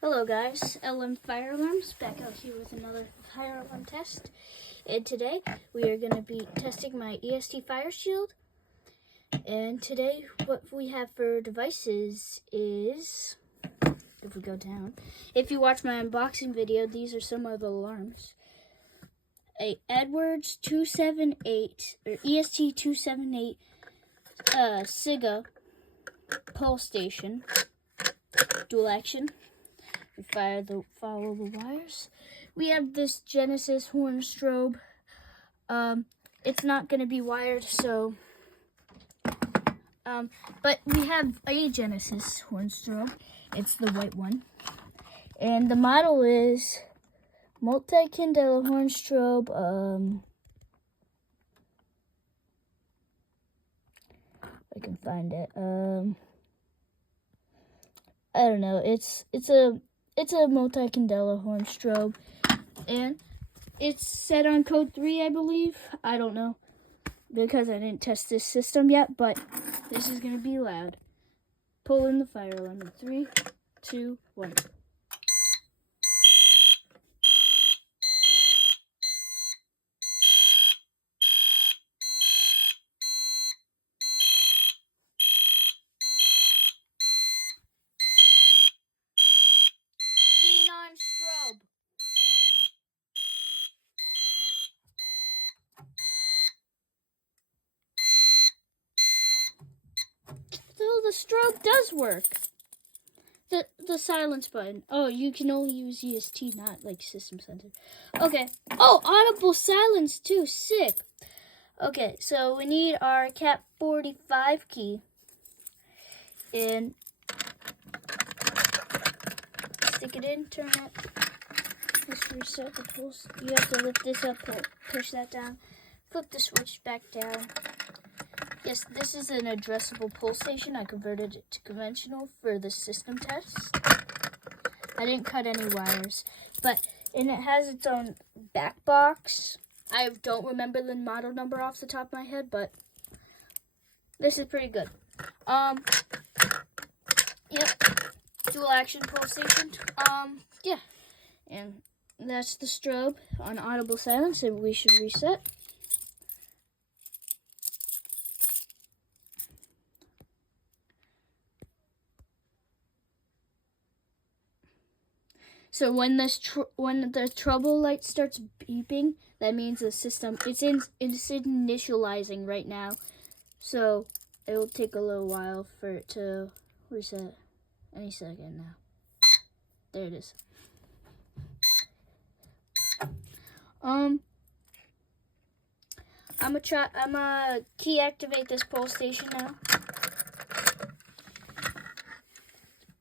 Hello guys, EST Fire Alarms back out here with another fire alarm test. And today we are going to be testing my EST Fire Shield. And today what we have for devices is, if we go down, if you watch my unboxing video, these are some of the alarms. A Edwards 278 or EST 278 SIGA pulse station, dual action. We follow the wires. We have this Genesis horn strobe. It's not going to be wired, so but we have a Genesis horn strobe. It's the white one, and the model is multi-candela horn strobe. I can find it. I don't know. It's a multi-candela horn strobe, and it's set on code 3, I believe. I don't know, because I didn't test this system yet, but this is going to be loud. Pull in the fire alarm in 3, 2, 1. Xenon strobe. So the strobe does work. The silence button. Oh, you can only use EST, not like system sensor. Okay. Oh, audible silence too. Sick. Okay, so we need our Cat 45 key. And stick it in, turn it. Let's reset the pulse. You have to lift this up, push that down. Flip the switch back down. Yes, this is an addressable pulse station. I converted it to conventional for the system test. I didn't cut any wires, and it has its own back box. I don't remember the model number off the top of my head, but this is pretty good. Yep, dual action pulse station. Yeah, and that's the strobe on audible silence, and we should reset. So when the trouble light starts beeping, that means the system it's initializing right now. So it will take a little while for it to reset. Any second now. There it is. I'm gonna key activate this pulse station now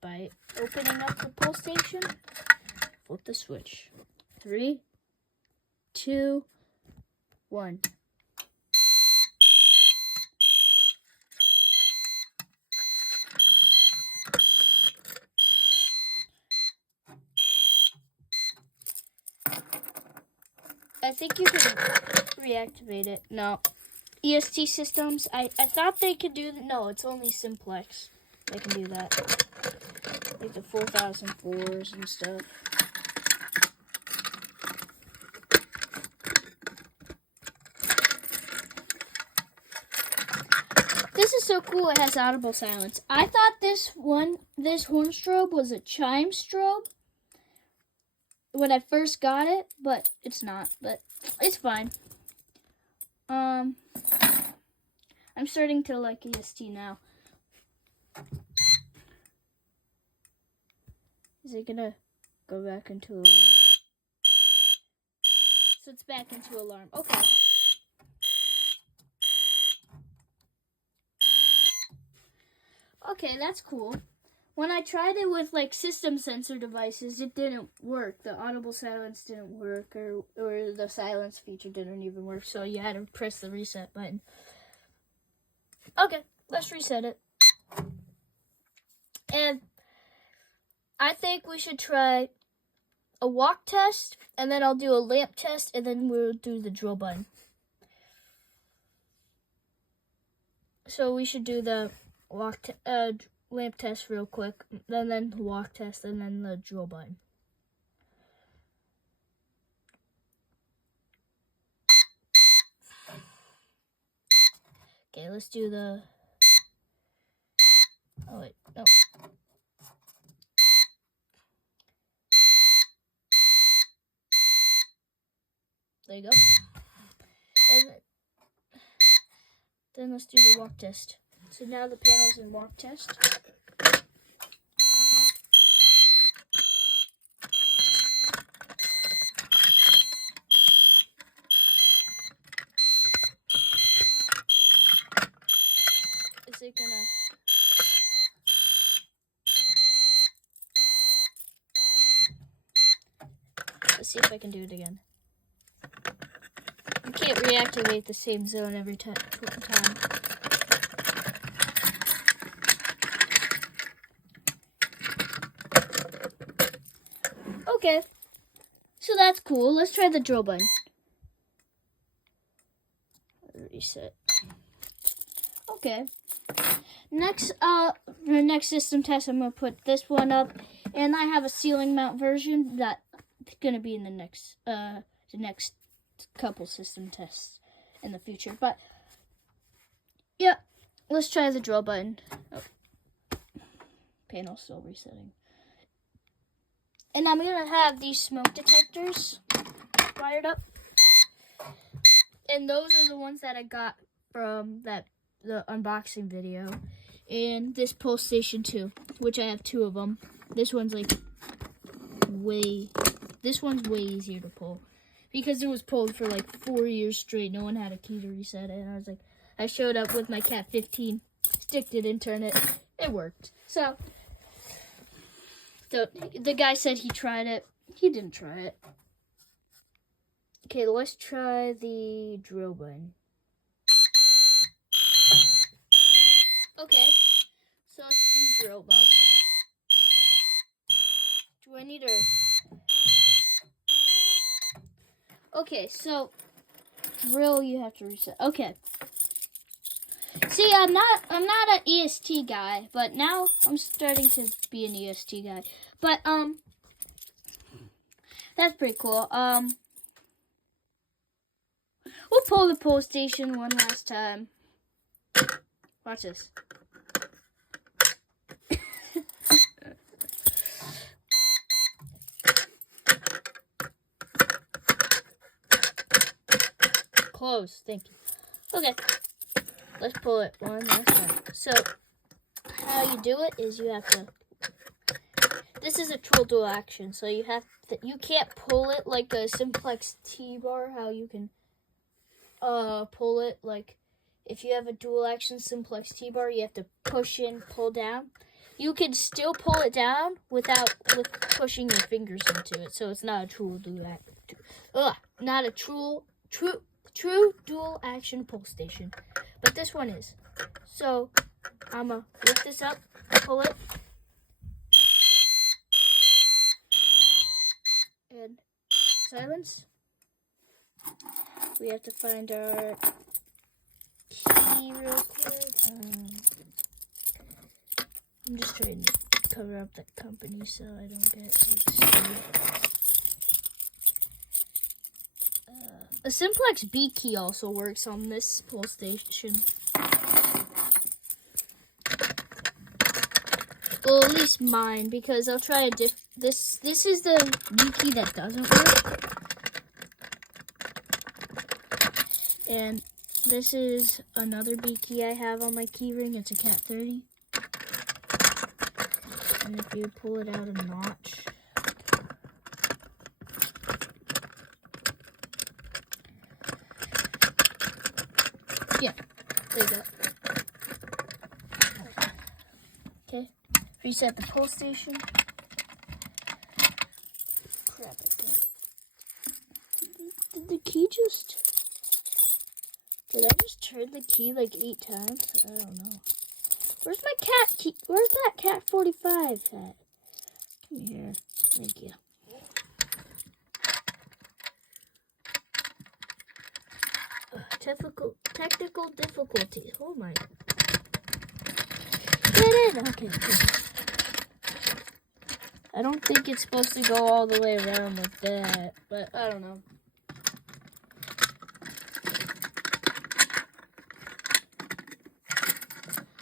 by opening up the pulse station. Flip the switch. 3, 2, 1. I think you can reactivate it. No. EST systems, I thought they could do that. No, it's only Simplex. They can do that. Like the 4004s and stuff. This is so cool, it has audible silence. I thought this horn strobe was a chime strobe when I first got it, but it's not, but it's fine. I'm starting to like EST now. Is it gonna go back into alarm? So it's back into alarm. Okay. Okay, that's cool. When I tried it with like system sensor devices, it didn't work. The audible silence didn't work, or the silence feature didn't even work. So you had to press the reset button. Okay, let's reset it. And I think we should try a walk test, and then I'll do a lamp test, and then we'll do the drill button. So we should do the walk lamp test real quick, and then the walk test, and then the drill button. Okay, let's do the... Oh, wait, no. There you go. And then let's do the walk test. So now the panel's in walk test. Is it gonna... Let's see if I can do it again. You can't reactivate the same zone every time. Okay, so that's cool. Let's try the drill button. Reset. Okay. Next, the next system test, I'm gonna put this one up, and I have a ceiling mount version that's gonna be in the next couple system tests in the future. But yeah, let's try the drill button. Oh. Panel's still resetting. And I'm gonna have these smoke detectors wired up. And those are the ones that I got from the unboxing video. And this pull station too, which I have 2 of them. This one's way easier to pull. Because it was pulled for like 4 years straight. No one had a key to reset it. And I showed up with my Cat 15, sticked it in, turned it. It worked. So the guy said he tried it. He didn't try it. Okay, let's try the drill button. Okay, so it's in drill mode. Do I need to... Okay, so drill, you have to reset. Okay. See, I'm not an EST guy, but now I'm starting to be an EST guy. But that's pretty cool. We'll pull the pull station one last time. Watch this. Close, thank you. Okay, let's pull it one last time. So, how you do it is you have to... This is a tool dual action, so you can't pull it like a simplex T-bar, how you can pull it like if you have a dual action simplex T-bar, you have to push in, pull down. You can still pull it down with pushing your fingers into it, so it's not a true not a true dual action pull station. But this one is. So I'm gonna lift this up, pull it, and silence. We have to find our key real quick. I'm just trying to cover up that company so I don't get sued. A simplex B key also works on this pull station. Well, at least mine, because I'll try this is the B key that doesn't work. And this is another B key I have on my key ring. It's a Cat 30. And if you pull it out a notch, yeah, there you go. Okay, reset the pull station. Crap, I can't. Did the key just... Did I just turn the key like 8 times? I don't know. Where's my cat key? Where's that Cat 45 at? Come here. Thank you. Technical difficulty. Oh my. Yeah, it in? Okay, good. I don't think it's supposed to go all the way around like that, but I don't know.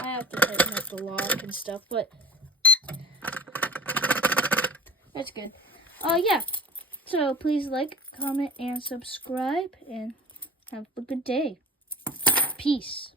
I have to tighten up the lock and stuff, but that's good. Yeah. So please like, comment, and subscribe, and have a good day. Peace.